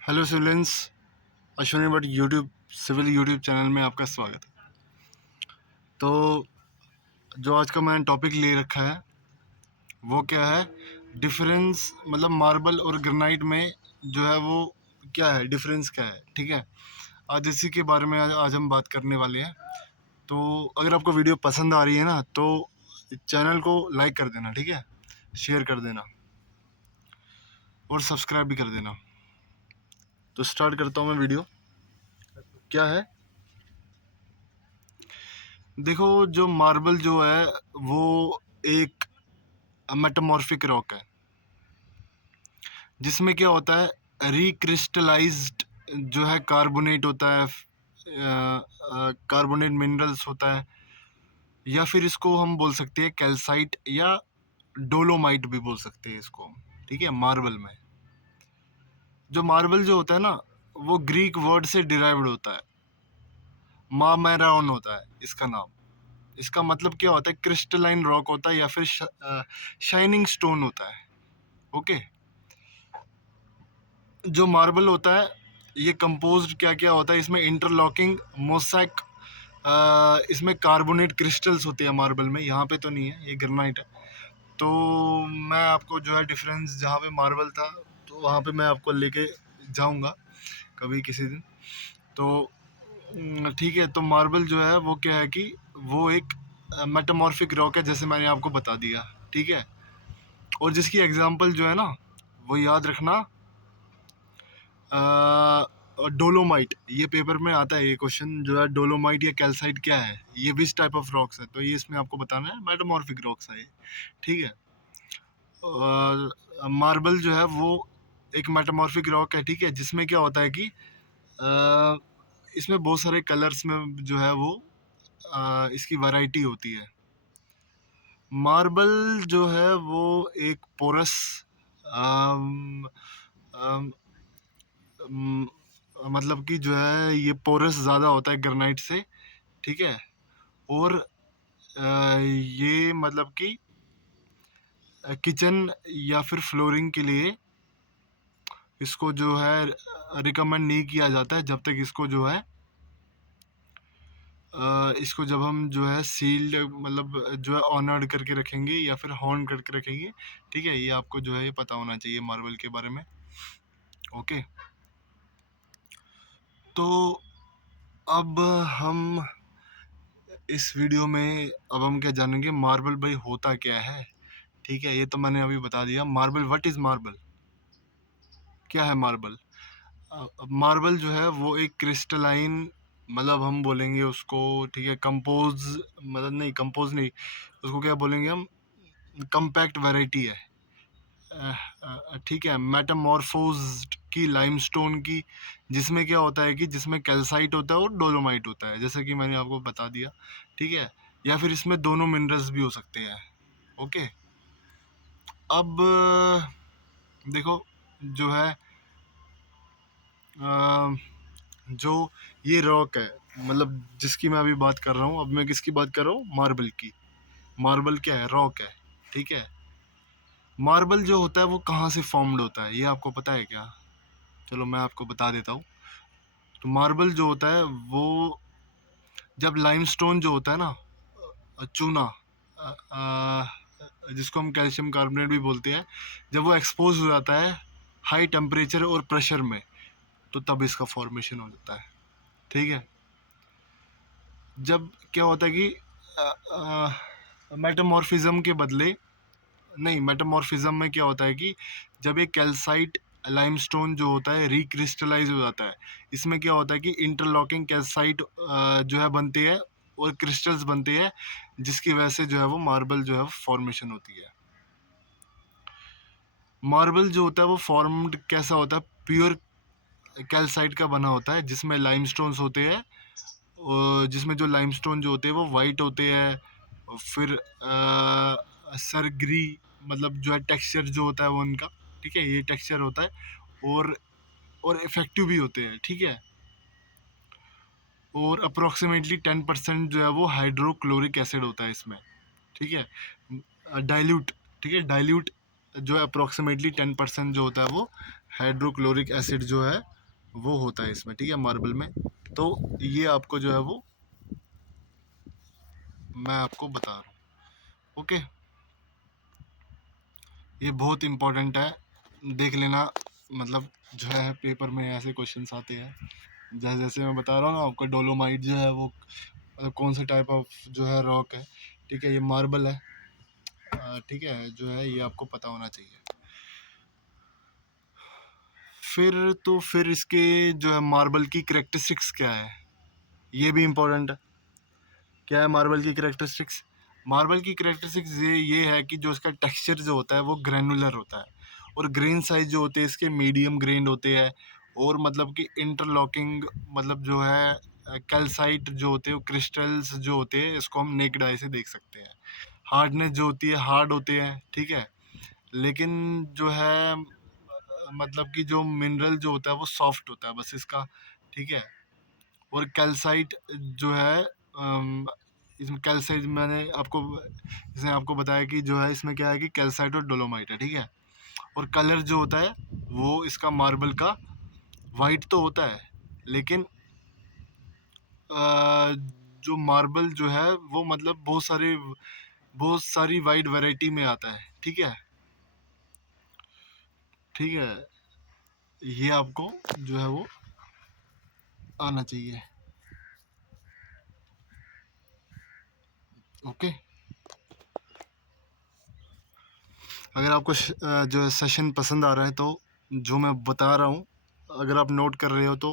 Hello civilians, Ashwini Bhatt civil YouTube channel में आपका स्वागत है। तो जो आज का मैंने टॉपिक ले रखा है वो क्या है, डिफरेंस मतलब मार्बल और ग्रेनाइट में जो है वो क्या है, डिफरेंस क्या है। ठीक है, आज इसी के बारे में आज हम बात करने वाले हैं। तो अगर आपको वीडियो पसंद आ रही है ना तो चैनल को लाइक कर देना, ठीक है, शेयर कर देना और सब्सक्राइब भी कर देना। तो स्टार्ट करता हूँ मैं वीडियो। क्या है, देखो, जो मार्बल जो है वो एक मेटामॉर्फिक रॉक है जिसमें क्या होता है, रिक्रिस्टलाइज्ड जो है कार्बोनेट होता है, कार्बोनेट मिनरल्स होता है, या फिर इसको हम बोल सकते हैं कैल्साइट या डोलोमाइट भी बोल सकते हैं इसको हम। ठीक है, मार्बल में जो मार्बल जो होता है ना वो ग्रीक वर्ड से डिराइव्ड होता है, मामेरान होता है इसका नाम। इसका मतलब क्या होता है, क्रिस्टलाइन रॉक होता है या फिर शाइनिंग स्टोन होता है। ओके, जो मार्बल होता है ये कंपोज्ड क्या क्या होता है, इसमें इंटरलॉकिंग मोसैक, इसमें कार्बोनेट क्रिस्टल्स होते हैं मार्बल में। यहाँ पे तो नहीं है, ये ग्रेनाइट है। तो मैं आपको जो है डिफरेंस जहाँ पे मार्बल था तो वहाँ पे मैं आपको लेके जाऊँगा कभी किसी दिन। तो ठीक है, तो मार्बल जो है वो क्या है कि वो एक मेटामॉर्फिक रॉक है, जैसे मैंने आपको बता दिया। ठीक है, और जिसकी एग्जांपल जो है ना वो याद रखना, डोलोमाइट। ये पेपर में आता है ये क्वेश्चन जो है, डोलोमाइट या कैल्साइट क्या है, ये विच टाइप ऑफ रॉक्स है, तो ये इसमें आपको बताना है मेटामॉर्फिक रॉक्स है ये। ठीक है, और मार्बल जो है वो एक मेटामॉर्फिक रॉक है। ठीक है, जिसमें क्या होता है कि इसमें बहुत सारे कलर्स में जो है वो इसकी वैरायटी होती है। मार्बल जो है वो एक पोरस, मतलब कि जो है ये पोरस ज़्यादा होता है ग्रेनाइट से। ठीक है, और ये मतलब कि किचन या फिर फ्लोरिंग के लिए इसको जो है रिकमेंड नहीं किया जाता है जब तक इसको जो है इसको जब हम जो है सील्ड मतलब जो है ऑनर्ड करके रखेंगे या फिर हॉर्न करके रखेंगे। ठीक है, ये आपको जो है ये पता होना चाहिए मार्बल के बारे में। ओके, तो अब हम इस वीडियो में अब हम क्या जानेंगे, मार्बल भाई होता क्या है। ठीक है, ये तो मैंने अभी बता दिया। मार्बल, व्हाट इज मार्बल, क्या है मार्बल। मार्बल जो है वो एक क्रिस्टलाइन, मतलब हम बोलेंगे उसको, ठीक है, कंपोज, मतलब नहीं कंपोज नहीं, उसको क्या बोलेंगे हम, कम्पैक्ट वैरायटी है। ठीक है, मेटामॉर्फोज्ड की लाइमस्टोन की, जिसमें क्या होता है कि जिसमें कैल्साइट होता है और डोलोमाइट होता है, जैसा कि मैंने आपको बता दिया। ठीक है, या फिर इसमें दोनों मिनरल्स भी हो सकते हैं। ओके, अब देखो जो है अ, जो ये रॉक है, मतलब जिसकी मैं अभी बात कर रहा हूँ, अब मैं किसकी बात कर रहा हूँ, मार्बल की। मार्बल क्या है, रॉक है। ठीक है, मार्बल जो होता है वो कहाँ से फॉर्म्ड होता है, ये आपको पता है क्या? चलो मैं आपको बता देता हूँ। तो मार्बल जो होता है वो जब लाइमस्टोन जो होता है ना, चूना, जिसको हम कैल्शियम कार्बोनेट भी बोलते हैं, जब वो एक्सपोज हो जाता है हाई टेम्परेचर और प्रेशर में, तो तब इसका फॉर्मेशन हो जाता है। ठीक है, जब क्या होता है कि मेटामॉर्फिज्म के बदले, नहीं, मेटामॉर्फिज्म में क्या होता है कि जब एक कैल्साइट लाइमस्टोन जो होता है रिक्रिस्टलाइज हो जाता है, इसमें क्या होता है कि इंटरलॉकिंग कैल्साइट जो है बनती है और क्रिस्टल्स बनते हैं, जिसकी वजह से जो है वो मार्बल जो है फॉर्मेशन होती है। मार्बल जो होता है वो फॉर्म्ड कैसा होता है, प्योर कैल्साइट का बना होता है, जिसमें लाइमस्टोन्स होते हैं, और जिसमें जो लाइमस्टोन जो होते हैं वो वाइट होते हैं। फिर सरग्री, मतलब जो है टेक्सचर जो होता है वो उनका, ठीक है, ये टेक्सचर होता है, और इफेक्टिव भी होते हैं। ठीक है, और अप्रोक्सीमेटली 10% जो है वो हाइड्रोक्लोरिक एसिड होता है इसमें। ठीक है, डाइल्यूट, ठीक है, डाइल्यूट जो है अप्रोक्सीमेटली 10% जो होता है वो हाइड्रोक्लोरिक एसिड जो है वो होता है इसमें, ठीक है, मार्बल में। तो ये आपको जो है वो मैं आपको बता रहा हूँ। ओके, ये बहुत इम्पोर्टेंट है, देख लेना। मतलब जो है पेपर में ऐसे क्वेश्चंस आते हैं, जैसे जैसे मैं बता रहा हूँ ना आपको, डोलोमाइट जो है वो मतलब कौन से टाइप ऑफ जो है रॉक है, ठीक है, ये मार्बल है, ठीक है, जो है ये आपको पता होना चाहिए। फिर तो फिर इसके जो है मार्बल की करेक्टरिस्टिक्स क्या है, ये भी इम्पोर्टेंट है। क्या है मार्बल की करेक्टरिस्टिक्स? मार्बल की करेक्टरिस्टिक्स ये है कि जो इसका टेक्सचर जो होता है वो ग्रैनुलर होता है, और ग्रेन साइज जो होते हैं इसके मीडियम ग्रेन होते हैं, और मतलब कि इंटरलॉकिंग, मतलब जो है कैल्साइट जो होते हैं, क्रिस्टल्स जो होते हैं, इसको हम नेक्ड आई से देख सकते हैं। हार्डनेस जो होती है हार्ड होते हैं, ठीक है, लेकिन जो है मतलब कि जो मिनरल जो होता है वो सॉफ्ट होता है बस इसका, ठीक है। और कैल्साइट जो है इसमें कैल्साइट मैंने आपको इसने आपको बताया कि जो है इसमें क्या है कि कैल्साइट और डोलोमाइट है, ठीक है। और कलर जो होता है वो इसका मार्बल का वाइट तो होता है, लेकिन जो मार्बल जो है वो मतलब बहुत सारी वाइड वैरायटी में आता है, ठीक है, ठीक है, ये आपको जो है वो आना चाहिए। ओके, अगर आपको जो है सेशन पसंद आ रहा है तो जो मैं बता रहा हूँ अगर आप नोट कर रहे हो तो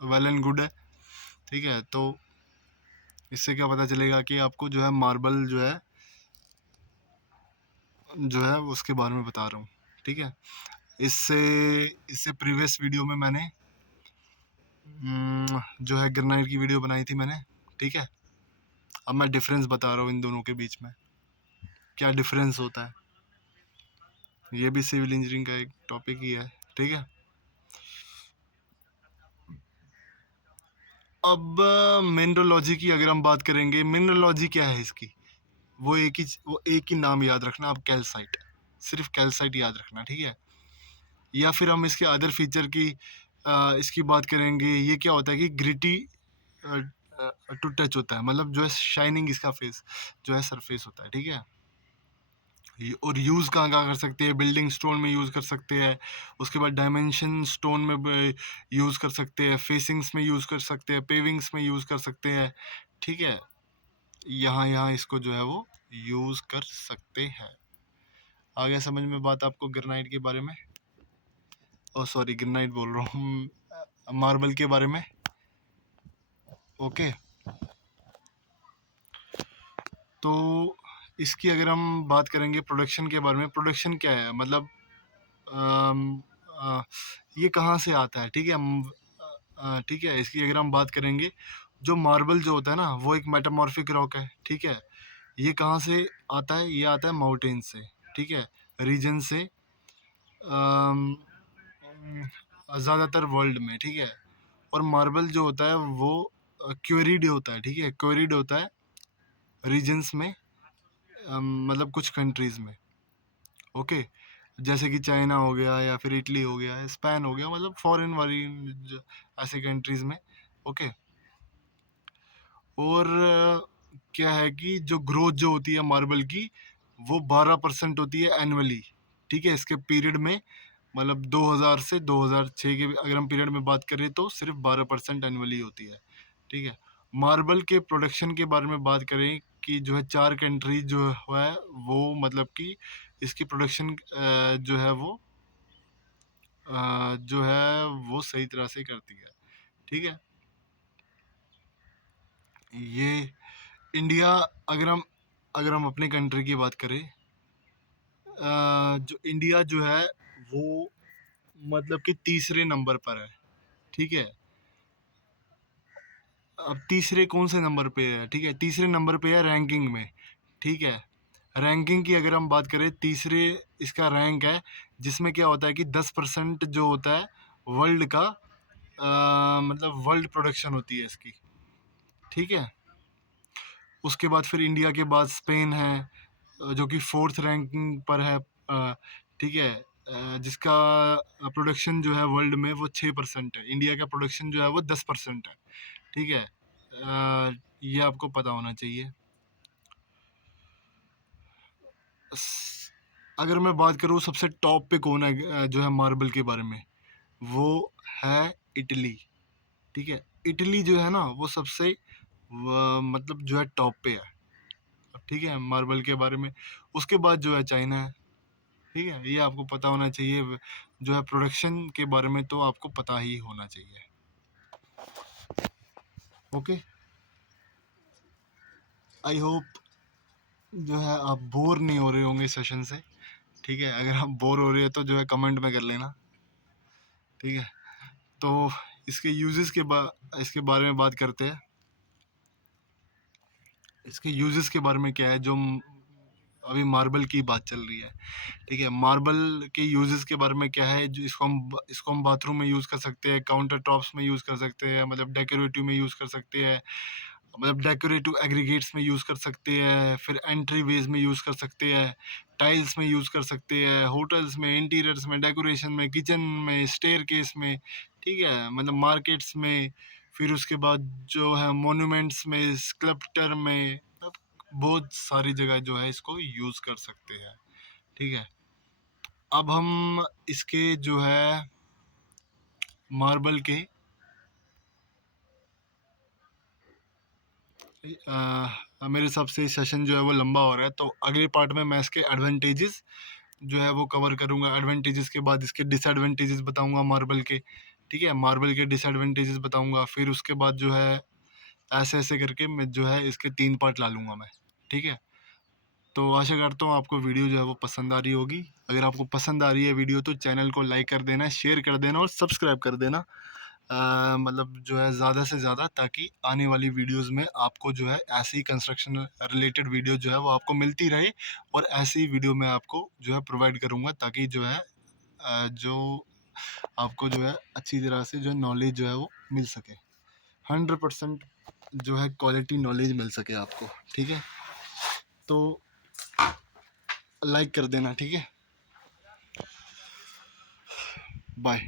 वेल एंड गुड है, ठीक है। तो इससे क्या पता चलेगा कि आपको जो है मार्बल जो है उसके बारे में बता रहा हूँ, ठीक है। इससे इससे प्रीवियस वीडियो में मैंने जो है ग्रेनाइट की वीडियो बनाई थी मैंने, ठीक है। अब मैं डिफरेंस बता रहा हूँ इन दोनों के बीच में, क्या डिफरेंस होता है। ये भी सिविल इंजीनियरिंग का एक टॉपिक ही है, ठीक है। अब मिनरलोजी की अगर हम बात करेंगे, मिनरलोजी क्या है इसकी, वो एक ही नाम याद रखना आप, कैल्साइट, सिर्फ कैल्साइट याद रखना, ठीक है। या फिर हम इसके अदर फीचर की इसकी बात करेंगे, ये क्या होता है कि ग्रिटी टू टच होता है, मतलब जो है शाइनिंग इसका फेस जो है सरफेस होता है, ठीक है। और यूज़ कहाँ कहाँ कर सकते हैं, बिल्डिंग स्टोन में यूज़ कर सकते हैं, उसके बाद डायमेंशन स्टोन में यूज़ कर सकते हैं, फेसिंग्स में यूज़ कर सकते हैं, पेविंग्स में यूज़ कर सकते हैं, ठीक है। यहाँ यहाँ इसको जो है वो यूज़ कर सकते हैं। आ गया समझ में बात आपको ग्रेनाइट के बारे में? ओ सॉरी, ग्रेनाइट बोल रहा हूँ, मार्बल के बारे में। ओके, तो इसकी अगर हम बात करेंगे प्रोडक्शन के बारे में, प्रोडक्शन क्या है मतलब अम, ये कहाँ से आता है, ठीक है। ठीक है, इसकी अगर हम बात करेंगे, जो मार्बल जो होता है ना वो एक मेटामॉर्फिक रॉक है, ठीक है। ये कहाँ से आता है, ये आता है माउंटेन से, ठीक है, रीजन से, ज़्यादातर वर्ल्ड में, ठीक है। और मार्बल जो होता है वो क्वेरीड होता है, ठीक है, क्वेरीड होता है रीजन्स में, मतलब कुछ कंट्रीज़ में। ओके, जैसे कि चाइना हो गया, या फिर इटली हो गया, स्पेन हो गया, मतलब फॉरेन वाली ऐसे कंट्रीज़ में। ओके, और क्या है कि जो ग्रोथ जो होती है मार्बल की वो 12% होती है एनुअली, ठीक है, इसके पीरियड में, मतलब 2000 से 2006 के अगर हम पीरियड में बात करें तो सिर्फ 12% एनुअली होती है, ठीक है। मार्बल के प्रोडक्शन के बारे में बात करें कि जो है 4 कंट्री जो है वो मतलब कि इसकी प्रोडक्शन जो है वो जो है वो सही तरह से करती है, ठीक है। ये इंडिया, अगर हम अपने कंट्री की बात करें, जो इंडिया जो है वो मतलब कि तीसरे नंबर पर है, ठीक है। अब तीसरे कौन से नंबर पे है, ठीक है, तीसरे नंबर पे है रैंकिंग में, ठीक है। रैंकिंग की अगर हम बात करें, तीसरे इसका रैंक है, जिसमें क्या होता है कि 10% जो होता है वर्ल्ड का, मतलब वर्ल्ड प्रोडक्शन होती है इसकी, ठीक है। उसके बाद फिर इंडिया के बाद स्पेन है, जो कि फोर्थ रैंकिंग पर है, ठीक है, जिसका प्रोडक्शन जो है वर्ल्ड में वो 6% है, इंडिया का प्रोडक्शन जो है वो 10% है। ठीक है, ये आपको पता होना चाहिए। अगर मैं बात करूँ सबसे टॉप पे कौन है जो है मार्बल के बारे में, वो है इटली। ठीक है, इटली जो है ना वो सबसे मतलब जो है टॉप पे है। ठीक है, मार्बल के बारे में। उसके बाद जो है चाइना है। ठीक है, ये आपको पता होना चाहिए। जो है प्रोडक्शन के बारे में तो आपको पता ही होना चाहिए। ओके, आई होप जो है आप बोर नहीं हो रहे होंगे सेशन से। ठीक है, अगर आप बोर हो रहे हैं तो जो है कमेंट में कर लेना। ठीक है, तो इसके यूजेस इसके बारे में बात करते हैं। इसके यूजेस के बारे में क्या है, जो अभी मार्बल की बात चल रही है। ठीक है, मार्बल के यूजेस के बारे में क्या है, जो इसको हम बाथरूम में यूज़ कर सकते हैं, काउंटर टॉप्स में यूज़ कर सकते हैं, मतलब डेकोरेटिव में यूज़ कर सकते हैं, मतलब डेकोरेटिव एग्रीगेट्स में यूज़ कर सकते हैं, फिर एंट्री वेज में यूज़ कर सकते हैं, टाइल्स में यूज़ कर सकते हैं, होटल्स में, इंटीरियर्स में, डेकोरेशन में, किचन में, स्टेयर केस में। ठीक है, मतलब मार्केट्स में, फिर उसके बाद जो है मोन्यूमेंट्स में, स्कल्पचर में, मतलब बहुत सारी जगह जो है इसको यूज़ कर सकते हैं। ठीक है, अब हम इसके जो है मार्बल के मेरे हिसाब से सेशन जो है वो लंबा हो रहा है, तो अगले पार्ट में मैं इसके एडवांटेजेस जो है वो कवर करूँगा। एडवांटेजेस के बाद इसके डिसएडवांटेजेस बताऊँगा मार्बल के। ठीक है, मार्बल के डिसएडवांटेजेस बताऊँगा, फिर उसके बाद जो है ऐसे-ऐसे करके मैं जो है इसके 3 पार्ट ला लूँगा मैं। ठीक है? तो आशा करता हूँ आपको वीडियो जो है वो पसंद आ रही होगी। अगर आपको पसंद आ रही है वीडियो तो चैनल को लाइक कर देना, शेयर कर देना और सब्सक्राइब कर देना। मतलब जो है ज़्यादा से ज़्यादा, ताकि आने वाली वीडियोस में आपको जो है ऐसी कंस्ट्रक्शन रिलेटेड वीडियो जो है वो आपको मिलती रहे, और ऐसी वीडियो मैं आपको जो है प्रोवाइड करूँगा, ताकि जो है जो आपको जो है अच्छी तरह से जो है नॉलेज जो है वो मिल सके। 100% जो है क्वालिटी नॉलेज मिल सके आपको। ठीक है, तो लाइक कर देना। ठीक है, बाय।